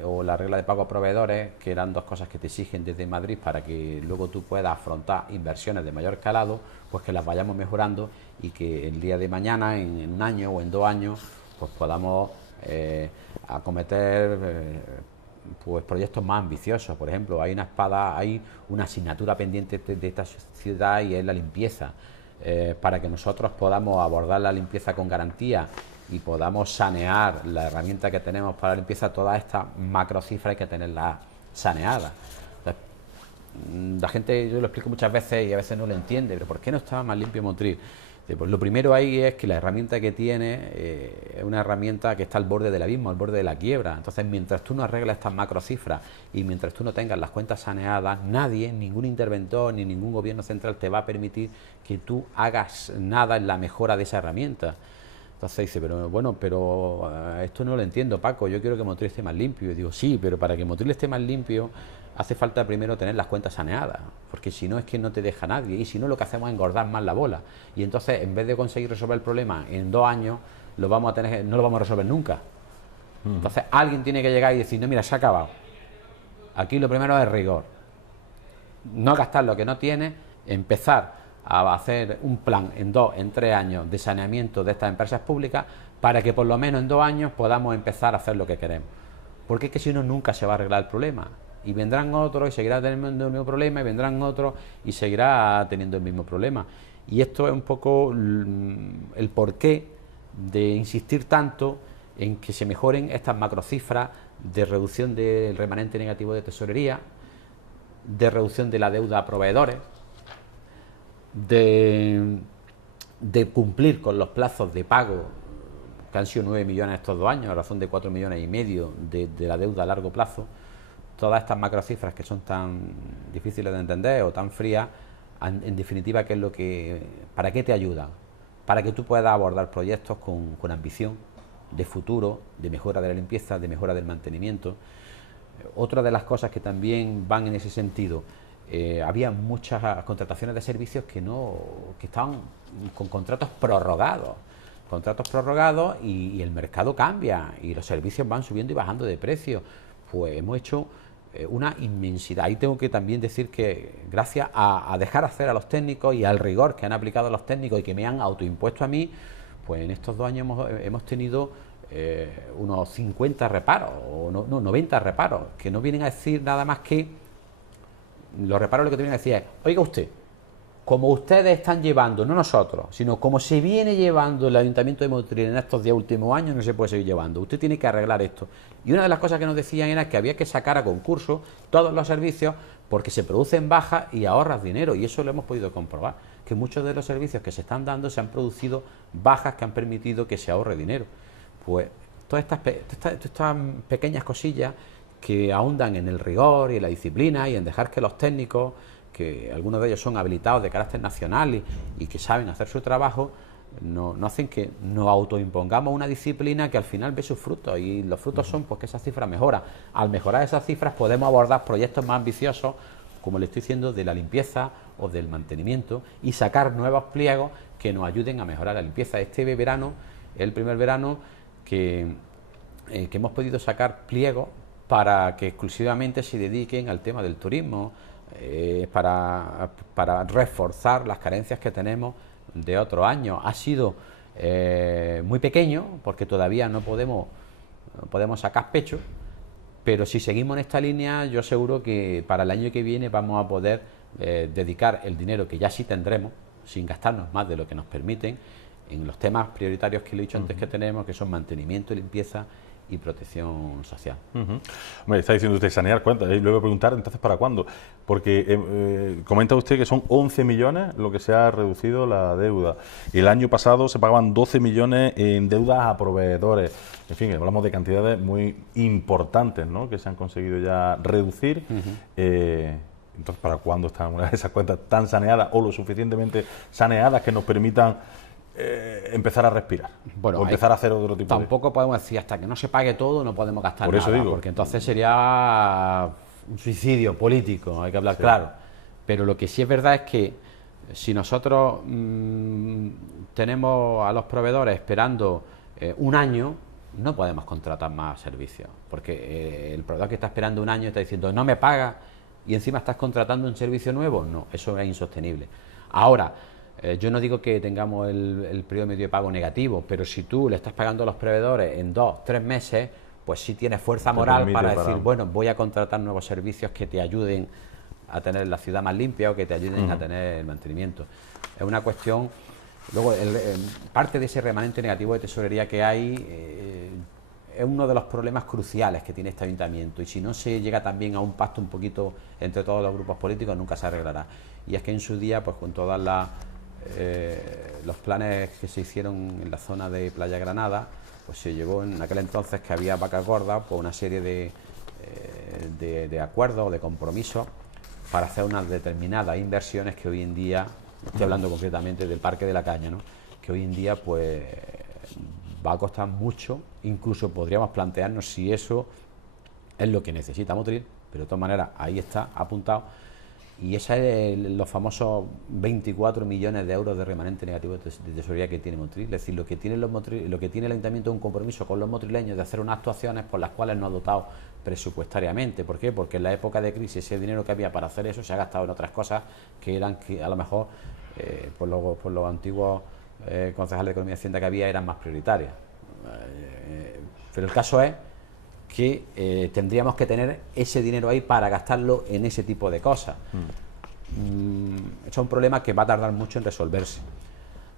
o la regla de pago a proveedores, que eran 2 cosas que te exigen desde Madrid para que luego tú puedas afrontar inversiones de mayor calado, pues que las vayamos mejorando y que el día de mañana, en 1 año o en 2 años, pues podamos acometer pues proyectos más ambiciosos. Por ejemplo, hay una asignatura pendiente de esta ciudad y es la limpieza. Para que nosotros podamos abordar la limpieza con garantía y podamos sanear la herramienta que tenemos para la limpieza, todas estas macrocifras hay que tenerlas saneadas. Entonces, la gente, yo lo explico muchas veces y a veces no lo entiende, pero ¿por qué no estaba más limpio Motril? Pues lo primero ahí es que la herramienta que tiene es una herramienta que está al borde del abismo, al borde de la quiebra. Entonces, mientras tú no arregles estas macrocifras y mientras tú no tengas las cuentas saneadas, nadie, ningún interventor ni ningún gobierno central te va a permitir que tú hagas nada en la mejora de esa herramienta. Entonces dice, pero esto no lo entiendo, Paco, yo quiero que Motril esté más limpio. Y digo, sí, pero para que Motril esté más limpio hace falta primero tener las cuentas saneadas, porque si no es que no te deja nadie, y si no lo que hacemos es engordar más la bola. Y entonces, en vez de conseguir resolver el problema en 2 años, no lo vamos a resolver nunca. Entonces alguien tiene que llegar y decir, no, mira, se ha acabado. Aquí lo primero es rigor. No gastar lo que no tienes, empezar a hacer un plan en 2, en 3 años de saneamiento de estas empresas públicas para que por lo menos en 2 años podamos empezar a hacer lo que queremos. Porque es que si no, nunca se va a arreglar el problema. Y vendrán otros y seguirá teniendo el mismo problema, y vendrán otros y seguirá teniendo el mismo problema. Y esto es un poco el porqué de insistir tanto en que se mejoren estas macrocifras de reducción del remanente negativo de tesorería, de reducción de la deuda a proveedores, de cumplir con los plazos de pago, que han sido 9 millones estos 2 años, a razón de 4,5 millones de la deuda a largo plazo. Todas estas macrocifras que son tan difíciles de entender o tan frías, en definitiva, ¿para qué te ayudan? Para que tú puedas abordar proyectos con ambición, de futuro, de mejora de la limpieza, de mejora del mantenimiento. Otra de las cosas que también van en ese sentido, había muchas contrataciones de servicios que estaban con contratos prorrogados. Y el mercado cambia y los servicios van subiendo y bajando de precio. Pues hemos hecho una inmensidad. Ahí tengo que también decir que gracias a dejar hacer a los técnicos y al rigor que han aplicado los técnicos y que me han autoimpuesto a mí, pues en estos 2 años hemos tenido unos 50 reparos, o 90 reparos, que no vienen a decir nada más que, los reparos lo que te vienen a decir es, oiga usted, como ustedes están llevando, no nosotros, sino como se viene llevando el Ayuntamiento de Motril en estos 10 últimos años, no se puede seguir llevando. Usted tiene que arreglar esto. Y una de las cosas que nos decían era que había que sacar a concurso todos los servicios porque se producen bajas y ahorras dinero. Y eso lo hemos podido comprobar, que muchos de los servicios que se están dando se han producido bajas que han permitido que se ahorre dinero. Pues todas estas pequeñas cosillas que ahondan en el rigor y en la disciplina y en dejar que los técnicos, que algunos de ellos son habilitados de carácter nacional y que saben hacer su trabajo, no hacen que nos autoimpongamos una disciplina que al final ve sus frutos, y los frutos son pues que esas cifras mejoran. Al mejorar esas cifras podemos abordar proyectos más ambiciosos, como le estoy diciendo, de la limpieza o del mantenimiento, y sacar nuevos pliegos que nos ayuden a mejorar la limpieza. Este verano es el primer verano que hemos podido sacar pliegos para que exclusivamente se dediquen al tema del turismo, para reforzar las carencias que tenemos de otros años. Ha sido muy pequeño porque todavía no podemos sacar pecho, pero si seguimos en esta línea yo aseguro que para el año que viene vamos a poder dedicar el dinero que ya sí tendremos, sin gastarnos más de lo que nos permiten, en los temas prioritarios que le he dicho antes que tenemos, que son mantenimiento y limpieza y protección social. Hombre, está diciendo usted sanear cuentas, y le voy a preguntar entonces ¿para cuándo? Porque comenta usted que son 11 millones lo que se ha reducido la deuda. El año pasado se pagaban 12 millones en deudas a proveedores. En fin, hablamos de cantidades muy importantes, ¿no?, que se han conseguido ya reducir. Entonces, ¿para cuándo están esas cuentas tan saneadas o lo suficientemente saneadas que nos permitan empezar a respirar, bueno, o empezar a hacer otro tipo tampoco podemos decir hasta que no se pague todo no podemos gastar Por eso nada, digo, porque entonces sería un suicidio político, hay que hablar claro. Pero lo que sí es verdad es que si nosotros tenemos a los proveedores esperando un año, no podemos contratar más servicios, porque el proveedor que está esperando un año está diciendo no me paga y encima estás contratando un servicio nuevo. No, eso es insostenible. Ahora, yo no digo que tengamos el periodo medio de pago negativo, pero si tú le estás pagando a los proveedores en 2, 3 meses, pues sí tienes fuerza moral para decir, bueno, voy a contratar nuevos servicios que te ayuden a tener la ciudad más limpia o que te ayuden a tener el mantenimiento. Es una cuestión. Luego, parte de ese remanente negativo de tesorería que hay es uno de los problemas cruciales que tiene este ayuntamiento, y si no se llega también a un pacto un poquito entre todos los grupos políticos nunca se arreglará. Y es que en su día, pues con todas los planes que se hicieron en la zona de Playa Granada, pues se llevó en aquel entonces que había vacas gordas, pues una serie de acuerdos o de compromisos para hacer unas determinadas inversiones que hoy en día, estoy hablando concretamente del Parque de la Caña, ¿no?, que hoy en día pues va a costar mucho, incluso podríamos plantearnos si eso es lo que necesita Motril, pero de todas maneras ahí está apuntado. Y esa es los famosos 24 millones de euros de remanente negativo de tesorería que tiene Motril. Es decir, lo que tiene el Ayuntamiento es un compromiso con los motrileños de hacer unas actuaciones por las cuales nos ha dotado presupuestariamente. ¿Por qué? Porque en la época de crisis ese dinero que había para hacer eso se ha gastado en otras cosas que eran, que a lo mejor por los antiguos concejales de Economía y Hacienda que había, eran más prioritarias. Pero el caso es que tendríamos que tener ese dinero ahí para gastarlo en ese tipo de cosas. Es un problema que va a tardar mucho en resolverse.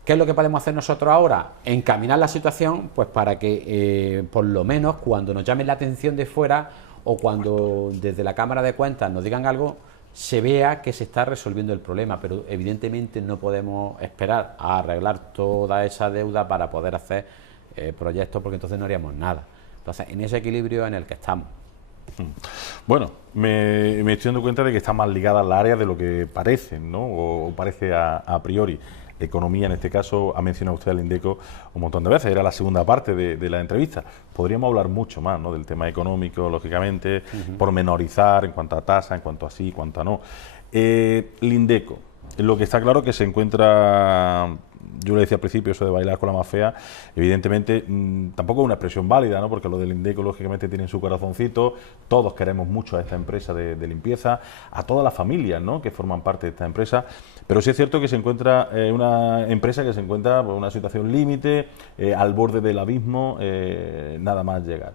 ¿Qué es lo que podemos hacer nosotros ahora? Encaminar la situación pues para que por lo menos cuando nos llamen la atención de fuera o cuando desde la Cámara de Cuentas nos digan algo, se vea que se está resolviendo el problema, pero evidentemente no podemos esperar a arreglar toda esa deuda para poder hacer proyectos, porque entonces no haríamos nada. Entonces, en ese equilibrio en el que estamos. Bueno, me estoy dando cuenta de que está más ligada al área de lo que parece, ¿no? O parece a priori. Economía, en este caso, ha mencionado usted al Indeco un montón de veces, era la segunda parte de la entrevista. Podríamos hablar mucho más, ¿no?, del tema económico, lógicamente, pormenorizar en cuanto a tasa, en cuanto a sí, en cuanto a no. Lindeco, lo que está claro que se encuentra, yo le decía al principio, eso de bailar con la más fea, evidentemente tampoco es una expresión válida, ¿no? Porque lo del Lindeco lógicamente tiene su corazoncito, todos queremos mucho a esta empresa de limpieza, a todas las familias, ¿no?, que forman parte de esta empresa, pero sí es cierto que se encuentra una empresa que se encuentra en una situación límite, al borde del abismo, nada más llegar.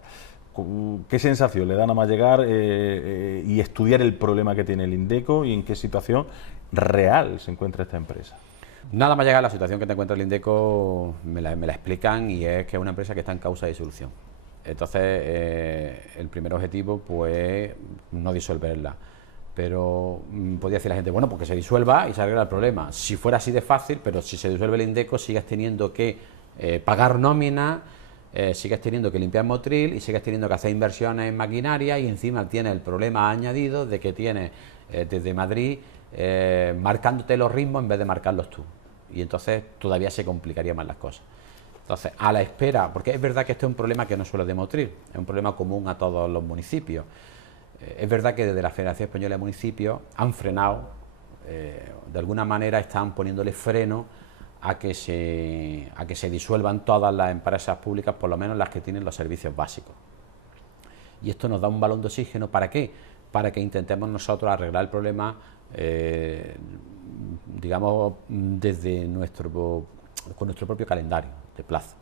¿Qué sensación le da nada más llegar y estudiar el problema que tiene el Lindeco y en qué situación real se encuentra esta empresa? Nada más llegar a la situación que te encuentra el Lindeco, me la explican, y es que es una empresa que está en causa de disolución. Entonces, el primer objetivo, pues, no disolverla. Pero podría decir la gente, bueno, porque se disuelva y se arregla el problema. Si fuera así de fácil, pero si se disuelve el Lindeco, sigues teniendo que pagar nómina, sigues teniendo que limpiar Motril y sigues teniendo que hacer inversiones en maquinaria, y encima tienes el problema añadido de que tienes desde Madrid marcándote los ritmos en vez de marcarlos tú, y entonces todavía se complicaría más las cosas. Entonces, a la espera, porque es verdad que este es un problema que no solo es de Motril, es un problema común a todos los municipios. Es verdad que desde la Federación Española de Municipios han frenado, de alguna manera están poniéndole freno a que se disuelvan todas las empresas públicas, por lo menos las que tienen los servicios básicos. Y esto nos da un balón de oxígeno, ¿para qué? Para que intentemos nosotros arreglar el problema, digamos, con nuestro propio calendario de plazo.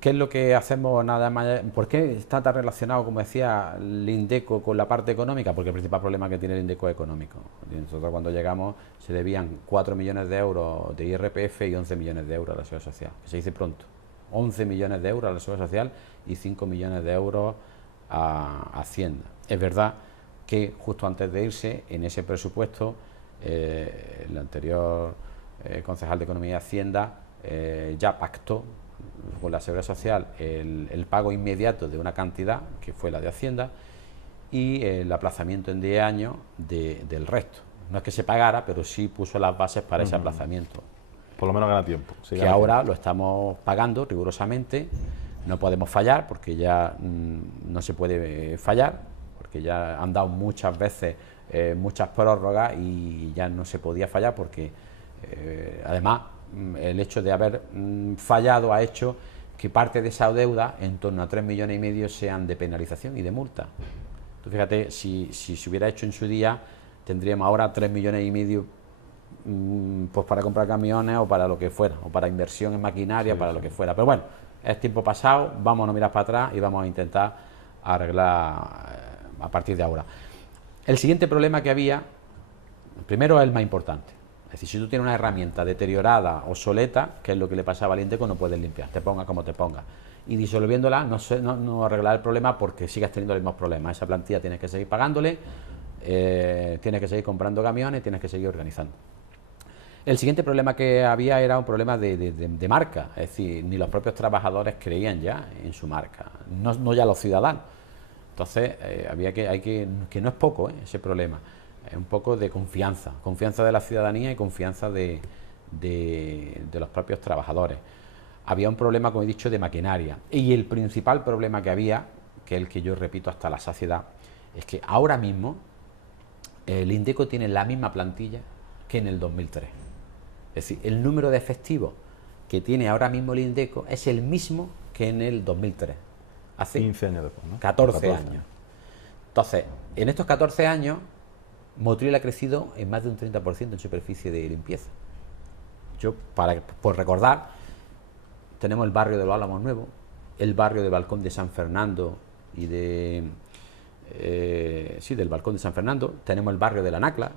¿Qué es lo que hacemos nada más? ¿Por qué está tan relacionado, como decía, el Lindeco con la parte económica? Porque el principal problema que tiene el Lindeco es económico. Nosotros, cuando llegamos, se debían 4 millones de euros de IRPF y 11 millones de euros a la Seguridad Social, que se dice pronto. 11 millones de euros a la Seguridad Social y 5 millones de euros a Hacienda. Es verdad que justo antes de irse, en ese presupuesto, el anterior concejal de Economía y Hacienda ya pactó con la Seguridad Social el pago inmediato de una cantidad, que fue la de Hacienda, y el aplazamiento en 10 años del resto. No es que se pagara, pero sí puso las bases para ese aplazamiento. Por lo menos gana tiempo. Sí, que ahora lo estamos pagando rigurosamente. No podemos fallar, porque ya no se puede fallar, porque ya han dado muchas veces muchas prórrogas y ya no se podía fallar, porque además el hecho de haber fallado ha hecho que parte de esa deuda, en torno a 3,5 millones, sean de penalización y de multa. Tú fíjate, si se hubiera hecho en su día, tendríamos ahora 3,5 millones pues para comprar camiones o para lo que fuera, o para inversión en maquinaria, para lo que fuera. Pero bueno, es tiempo pasado, vamos a no mirar para atrás y vamos a intentar arreglar a partir de ahora. El siguiente problema que había, primero, es el más importante. Es decir, si tú tienes una herramienta deteriorada, obsoleta, que es lo que le pasaba al Lindeco, no puedes limpiar, te ponga como te ponga. Y disolviéndola no arreglar el problema, porque sigues teniendo los mismos problemas. Esa plantilla tienes que seguir pagándole, tienes que seguir comprando camiones, tienes que seguir organizando. El siguiente problema que había era un problema de marca, es decir, ni los propios trabajadores creían ya en su marca, no ya los ciudadanos. Entonces, que no es poco ese problema, es un poco de confianza de la ciudadanía y confianza de los propios trabajadores. Había un problema, como he dicho, de maquinaria, y el principal problema que había, que es el que yo repito hasta la saciedad, es que ahora mismo el Lindeco tiene la misma plantilla que en el 2003. Es decir, el número de efectivos que tiene ahora mismo el Lindeco es el mismo que en el 2003. Hace 15 años después, ¿no? 14 años. Entonces, en estos 14 años, Motril ha crecido en más de un 30% en superficie de limpieza. Yo, por recordar, tenemos el barrio de los Álamos Nuevo, el barrio del Balcón de San Fernando y del Balcón de San Fernando, tenemos el barrio de la Nacla,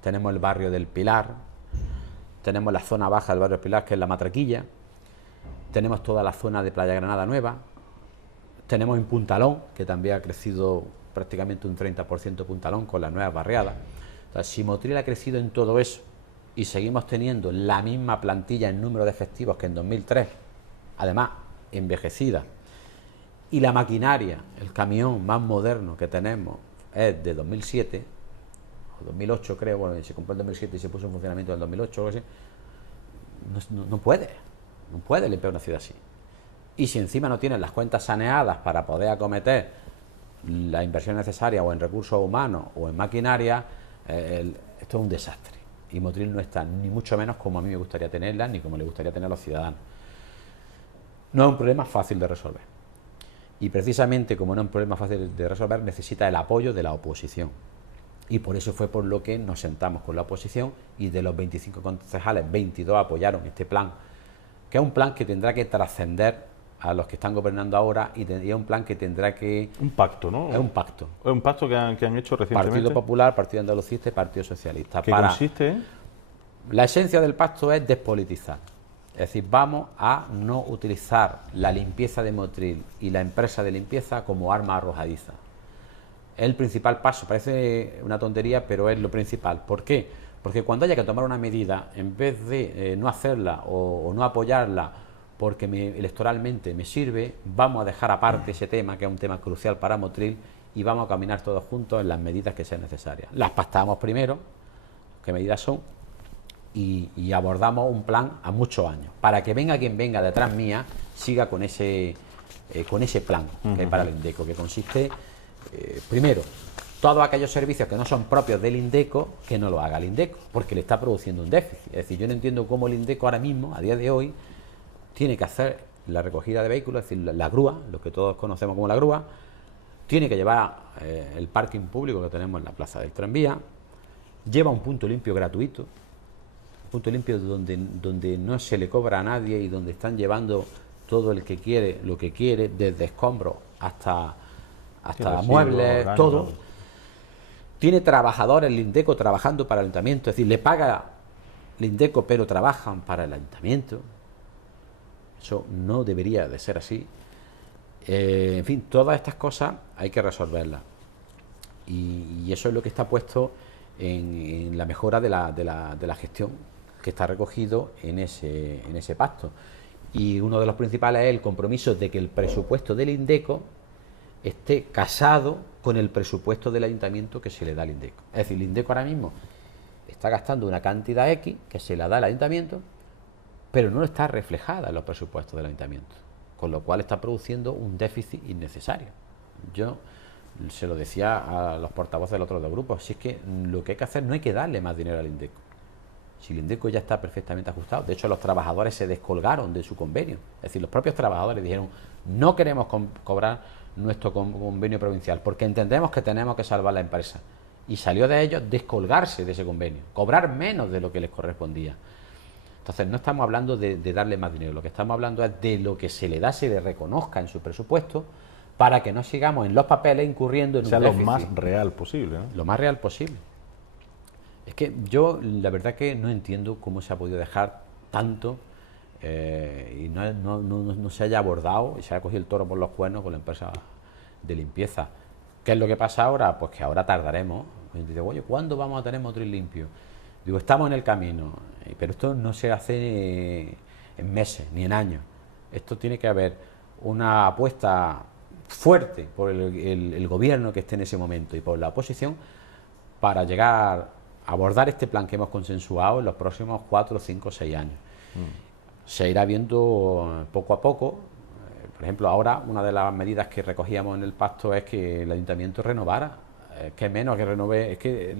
tenemos el barrio del Pilar, tenemos la zona baja del barrio del Pilar, que es la Matraquilla, tenemos toda la zona de Playa Granada Nueva, tenemos en Puntalón, que también ha crecido prácticamente un 30% Puntalón con las nuevas barriadas. Entonces, si Motril ha crecido en todo eso y seguimos teniendo la misma plantilla en número de efectivos que en 2003, además envejecida, y la maquinaria, el camión más moderno que tenemos es de 2007 o 2008, creo, bueno, se compró en 2007 y se puso en funcionamiento en 2008 o algo así, no puede limpiar una ciudad así. Y si encima no tienes las cuentas saneadas para poder acometer la inversión necesaria o en recursos humanos o en maquinaria, Esto es un desastre. Y Motril no está ni mucho menos como a mí me gustaría tenerla, ni como le gustaría tener a los ciudadanos. No es un problema fácil de resolver. Y precisamente como no es un problema fácil de resolver, necesita el apoyo de la oposición. Y por eso fue por lo que nos sentamos con la oposición y de los 25 concejales, 22 apoyaron este plan, que es un plan que tendrá que trascender a los que están gobernando ahora y es un plan que tendrá que... Un pacto, ¿no? Es un pacto. Es un pacto que han hecho recientemente. Partido Popular, Partido Andalucista y Partido Socialista. ¿Qué consiste en? La esencia del pacto es despolitizar. Es decir, vamos a no utilizar la limpieza de Motril y la empresa de limpieza como arma arrojadiza. Es el principal paso, parece una tontería, pero es lo principal. ¿Por qué? Porque cuando haya que tomar una medida, en vez de no hacerla o no apoyarla porque electoralmente me sirve, vamos a dejar aparte ese tema, que es un tema crucial para Motril, y vamos a caminar todos juntos en las medidas que sean necesarias. Las pactamos primero, qué medidas son, y abordamos un plan a muchos años, para que venga quien venga detrás mía, siga con ese plan que es para el INDECO, que consiste, primero, todos aquellos servicios que no son propios del INDECO, que no lo haga el INDECO, porque le está produciendo un déficit. Es decir, yo no entiendo cómo el INDECO ahora mismo, a día de hoy, tiene que hacer la recogida de vehículos, es decir, la grúa, lo que todos conocemos como la grúa, tiene que llevar el parking público que tenemos en la plaza del tranvía, lleva un punto limpio gratuito, punto limpio donde no se le cobra a nadie y donde están llevando todo el que quiere, lo que quiere, desde escombros hasta muebles, todo. Tiene trabajadores el INDECO trabajando para el ayuntamiento, es decir, le paga el INDECO pero trabajan para el ayuntamiento. Eso no debería de ser así. En fin, todas estas cosas hay que resolverlas. Y eso es lo que está puesto en la mejora de la gestión, que está recogido en ese pacto. Y uno de los principales es el compromiso de que el presupuesto del INDECO esté casado con el presupuesto del ayuntamiento que se le da al INDECO. Es decir, el INDECO ahora mismo está gastando una cantidad X que se la da al ayuntamiento, pero no está reflejada en los presupuestos del ayuntamiento, con lo cual está produciendo un déficit innecesario. Yo se lo decía a los portavoces del otro dos grupos, si es que lo que hay que hacer no hay que darle más dinero al INDECO. Si el INDECO ya está perfectamente ajustado, de hecho los trabajadores se descolgaron de su convenio, es decir, los propios trabajadores dijeron, no queremos cobrar nuestro convenio provincial, porque entendemos que tenemos que salvar la empresa. Y salió de ellos descolgarse de ese convenio, cobrar menos de lo que les correspondía. Entonces no estamos hablando de darle más dinero, lo que estamos hablando es de lo que se le da, se le reconozca en su presupuesto, para que no sigamos en los papeles incurriendo en un déficit. Lo más real posible, ¿no? Lo más real posible. Es que yo la verdad que no entiendo cómo se ha podido dejar tanto y no se haya abordado y se haya cogido el toro por los cuernos con la empresa de limpieza. ¿Qué es lo que pasa ahora? Pues que ahora tardaremos. Digo, oye, ¿cuándo vamos a tener Motril limpio? Digo, estamos en el camino, pero esto no se hace en meses ni en años. Esto tiene que haber una apuesta fuerte por el gobierno que esté en ese momento y por la oposición para llegar a abordar este plan que hemos consensuado en los próximos 4, 5, 6 años. Se irá viendo poco a poco. Por ejemplo, ahora una de las medidas que recogíamos en el pacto es que el ayuntamiento renovara, que menos que renove, es que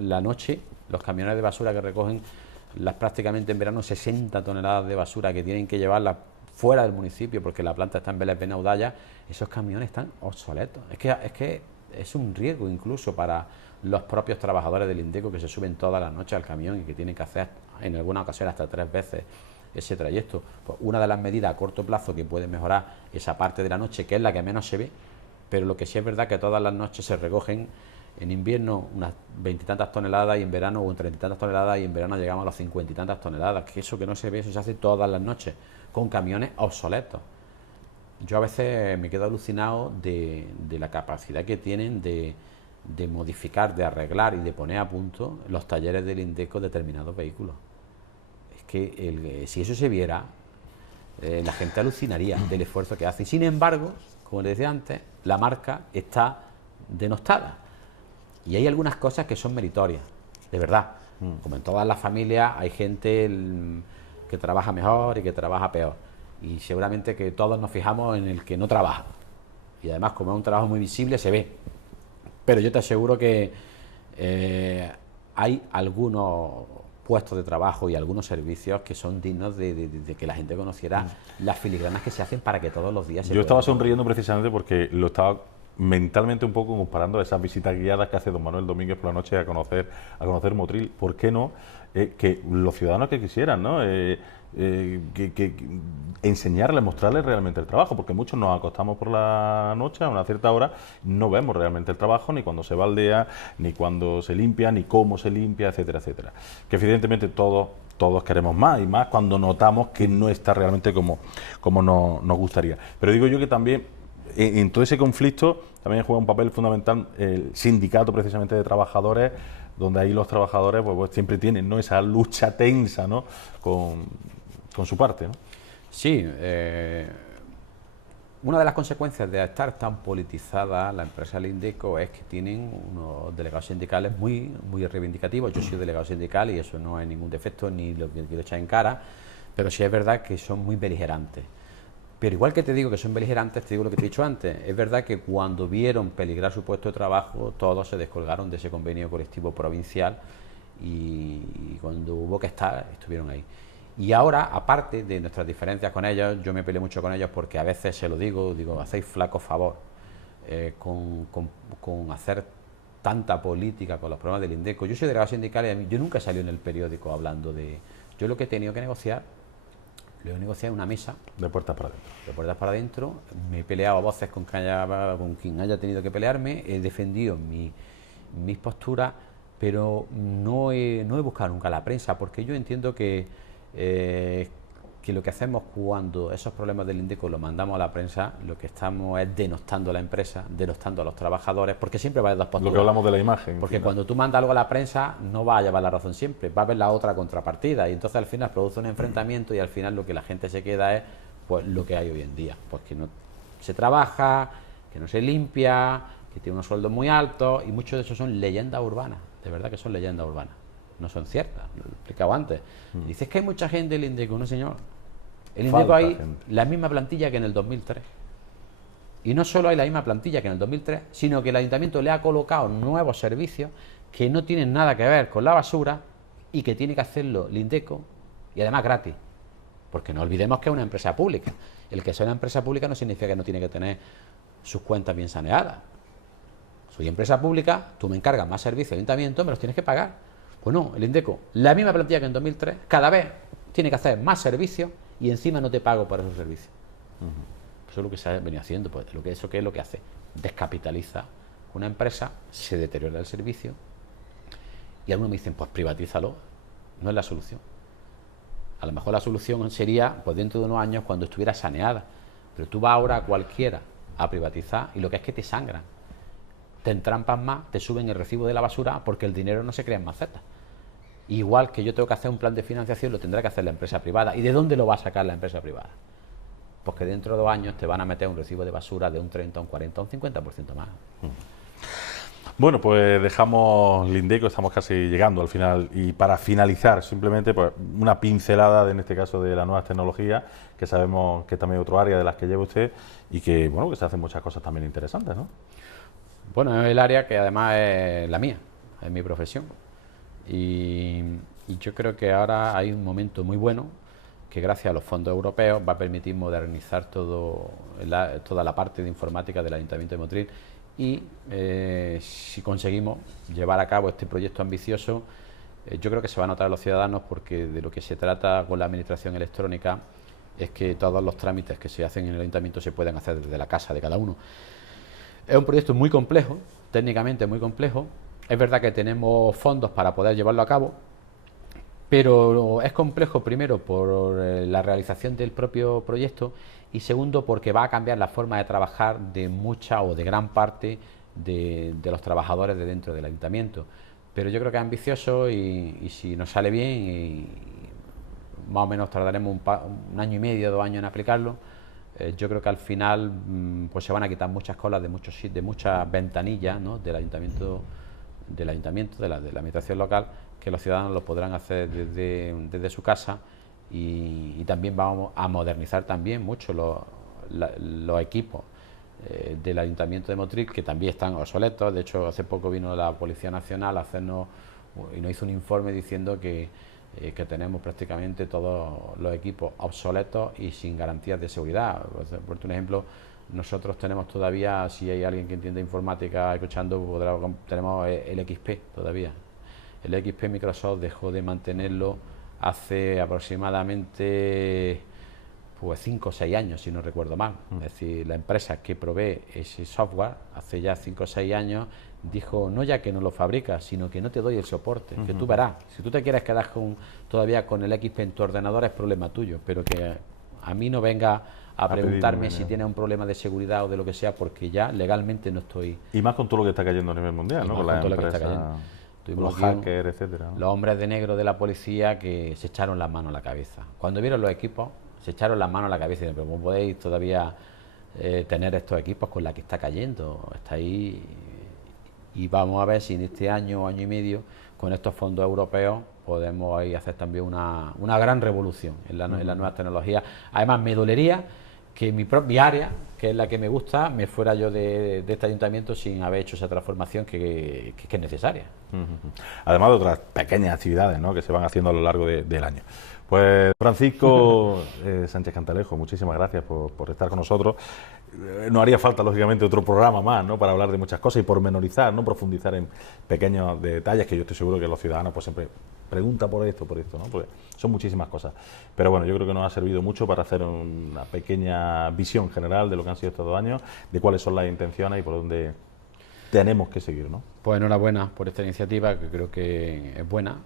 la noche los camiones de basura que recogen prácticamente en verano 60 toneladas de basura que tienen que llevarlas fuera del municipio porque la planta está en Vélez Benaudalla, esos camiones están obsoletos. Es que es un riesgo incluso para los propios trabajadores del INDECO que se suben todas las noches al camión y que tienen que hacer en alguna ocasión hasta 3 veces ese trayecto. Pues una de las medidas a corto plazo que puede mejorar esa parte de la noche, que es la que menos se ve, pero lo que sí es verdad que todas las noches se recogen en invierno unas 20 y tantas toneladas y en verano un 30 y tantas toneladas y en verano llegamos a las 50 y tantas toneladas, que eso que no se ve, eso se hace todas las noches con camiones obsoletos. Yo a veces me quedo alucinado de la capacidad que tienen de modificar, de arreglar y de poner a punto los talleres del INDECO determinados vehículos. Es que si eso se viera, la gente alucinaría del esfuerzo que hace. Y sin embargo, como les decía antes, la marca está denostada. Y hay algunas cosas que son meritorias, de verdad. Como en todas las familias hay gente que trabaja mejor y que trabaja peor. Y seguramente que todos nos fijamos en el que no trabaja. Y además, como es un trabajo muy visible, se ve. Pero yo te aseguro que hay algunos puestos de trabajo y algunos servicios que son dignos de que la gente conociera las filigranas que se hacen para que todos los días se Yo estaba puedan. sonriendo precisamente porque lo estaba mentalmente un poco comparando a esas visitas guiadas que hace don Manuel Domínguez por la noche a conocer Motril. ¿Por qué no? Que los ciudadanos que quisieran, ¿no? Que enseñarles, mostrarles realmente el trabajo, porque muchos nos acostamos por la noche a una cierta hora, no vemos realmente el trabajo, ni cuando se baldea, ni cuando se limpia, ni cómo se limpia, etcétera, etcétera. Que evidentemente todos queremos más, y más cuando notamos que no está realmente como nos gustaría. Pero digo yo que también en todo ese conflicto también juega un papel fundamental el sindicato precisamente de trabajadores, donde ahí los trabajadores pues siempre tienen, ¿no?, esa lucha tensa, ¿no?, con su parte, ¿no? Sí, una de las consecuencias de estar tan politizada la empresa del Indeco es que tienen unos delegados sindicales muy reivindicativos. Yo soy delegado sindical y eso no es ningún defecto ni lo que quiero echar en cara, pero sí es verdad que son muy beligerantes. Pero igual que te digo que son beligerantes, te digo lo que te he dicho antes. Es verdad que cuando vieron peligrar su puesto de trabajo, todos se descolgaron de ese convenio colectivo provincial y cuando hubo que estar, estuvieron ahí. Y ahora, aparte de nuestras diferencias con ellos, yo me peleé mucho con ellos porque a veces se lo digo, hacéis flaco favor con hacer tanta política con los problemas del Indeco. Yo soy delegado sindical y yo nunca he salido en el periódico hablando de... Yo lo que he tenido que negociar, lo he negociado en una mesa. De puertas para adentro. De puertas para adentro. Me he peleado a voces con quien haya tenido que pelearme. He defendido mis posturas, pero no he buscado nunca la prensa, porque yo entiendo que lo que hacemos cuando esos problemas del Indeco los mandamos a la prensa, lo que estamos es denostando a la empresa, denostando a los trabajadores, porque siempre va a haber dos posturas. Lo que hablamos de la imagen. Porque cuando tú mandas algo a la prensa no va a llevar la razón siempre, va a haber la otra contrapartida y entonces al final produce un enfrentamiento y al final lo que la gente se queda es pues lo que hay hoy en día, pues que no se trabaja, que no se limpia, que tiene unos sueldos muy altos y muchos de esos son leyendas urbanas, de verdad que son leyendas urbanas, no son ciertas, lo he explicado antes. Dices que hay mucha gente en el Indeco, no señor. El Indeco hay la misma plantilla que en el 2003. Y no solo hay la misma plantilla que en el 2003, sino que el ayuntamiento le ha colocado nuevos servicios que no tienen nada que ver con la basura y que tiene que hacerlo el Indeco y además gratis. Porque no olvidemos que es una empresa pública. El que sea una empresa pública no significa que no tiene que tener sus cuentas bien saneadas. Soy empresa pública, tú me encargas más servicios al ayuntamiento, me los tienes que pagar. Pues no, el Indeco, la misma plantilla que en 2003, cada vez tiene que hacer más servicios y encima no te pago por esos servicios. Eso es lo que se ha venido haciendo, pues eso que es lo que hace, descapitaliza una empresa, se deteriora el servicio y algunos me dicen, pues privatízalo, no es la solución. A lo mejor la solución sería, pues dentro de unos años, cuando estuviera saneada, pero tú vas ahora a cualquiera a privatizar y lo que es que te sangran, te entrampan más, te suben el recibo de la basura porque el dinero no se crea en macetas. Igual que yo tengo que hacer un plan de financiación, lo tendrá que hacer la empresa privada. ¿Y de dónde lo va a sacar la empresa privada? Pues que dentro de 2 años te van a meter un recibo de basura de un 30, un 40, un 50% más. Bueno, pues dejamos el Indeco, estamos casi llegando al final. Y para finalizar, simplemente pues una pincelada, en este caso, de las nuevas tecnologías, que sabemos que también es otro área de las que lleva usted y que, bueno, que se hacen muchas cosas también interesantes, ¿no? Bueno, es el área que además es la mía, es mi profesión. Y yo creo que ahora hay un momento muy bueno que gracias a los fondos europeos va a permitir modernizar toda la parte de informática del Ayuntamiento de Motril y si conseguimos llevar a cabo este proyecto ambicioso, yo creo que se va a notar a los ciudadanos porque de lo que se trata con la administración electrónica es que todos los trámites que se hacen en el Ayuntamiento se pueden hacer desde la casa de cada uno. Es un proyecto muy complejo, técnicamente muy complejo. Es verdad que tenemos fondos para poder llevarlo a cabo, pero es complejo primero por la realización del propio proyecto y segundo porque va a cambiar la forma de trabajar de mucha o de gran parte de los trabajadores de dentro del ayuntamiento. Pero yo creo que es ambicioso y si nos sale bien, y más o menos tardaremos un año y medio, 2 años en aplicarlo, yo creo que al final pues se van a quitar muchas colas de muchas ventanillas, ¿no?, del ayuntamiento, de la administración local, que los ciudadanos lo podrán hacer desde su casa y también vamos a modernizar también mucho los equipos del Ayuntamiento de Motril, que también están obsoletos. De hecho, hace poco vino la Policía Nacional a hacernos y nos hizo un informe diciendo que tenemos prácticamente todos los equipos obsoletos y sin garantías de seguridad. Por un ejemplo, nosotros tenemos todavía, si hay alguien que entiende informática escuchando, tenemos el XP todavía. El XP Microsoft dejó de mantenerlo hace aproximadamente pues 5 o 6 años, si no recuerdo mal. Es decir, la empresa que provee ese software hace ya 5 o 6 años dijo, no ya que no lo fabricas, sino que no te doy el soporte, que tú verás. Si tú te quieres quedar todavía con el XP en tu ordenador es problema tuyo, pero que a mí no venga a preguntarme si tiene un problema de seguridad o de lo que sea, porque ya legalmente no estoy... Y más con todo lo que está cayendo a nivel mundial, ¿no? Con las empresas, los hackers, etcétera, ¿no? Los hombres de negro de la policía que se echaron las manos a la cabeza. Cuando vieron los equipos, se echaron las manos a la cabeza y dijeron, pero ¿cómo podéis todavía tener estos equipos con la que está cayendo? Está ahí, y vamos a ver si en este año, año y medio, con estos fondos europeos podemos ahí hacer también una gran revolución en las nuevas tecnologías. Además, me dolería que mi área, que es la que me gusta, me fuera yo de este ayuntamiento sin haber hecho esa transformación que es necesaria. Además de otras pequeñas actividades, ¿no?, que se van haciendo a lo largo del año. Pues Francisco Sánchez Cantalejo, muchísimas gracias por estar con nosotros. No haría falta, lógicamente, otro programa más, ¿no?, para hablar de muchas cosas y pormenorizar, ¿no?, profundizar en pequeños detalles que yo estoy seguro que los ciudadanos pues siempre preguntan por esto, ¿no?, porque son muchísimas cosas. Pero bueno, yo creo que nos ha servido mucho para hacer una pequeña visión general de lo que han sido estos 2 años, de cuáles son las intenciones y por dónde tenemos que seguir, ¿no? Pues enhorabuena por esta iniciativa, que creo que es buena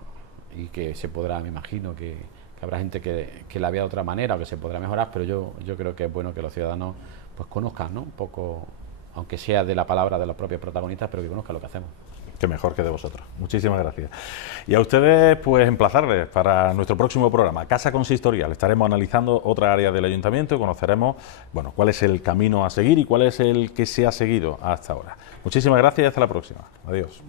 y que se podrá, me imagino que habrá gente que la vea de otra manera o que se podrá mejorar, pero yo creo que es bueno que los ciudadanos pues conozcan, ¿no?, un poco, aunque sea de la palabra de los propios protagonistas, pero que conozcan lo que hacemos. Que mejor que de vosotros. Muchísimas gracias. Y a ustedes, pues emplazarles para nuestro próximo programa, Casa Consistorial. Estaremos analizando otra área del ayuntamiento y conoceremos, bueno, cuál es el camino a seguir y cuál es el que se ha seguido hasta ahora. Muchísimas gracias y hasta la próxima. Adiós.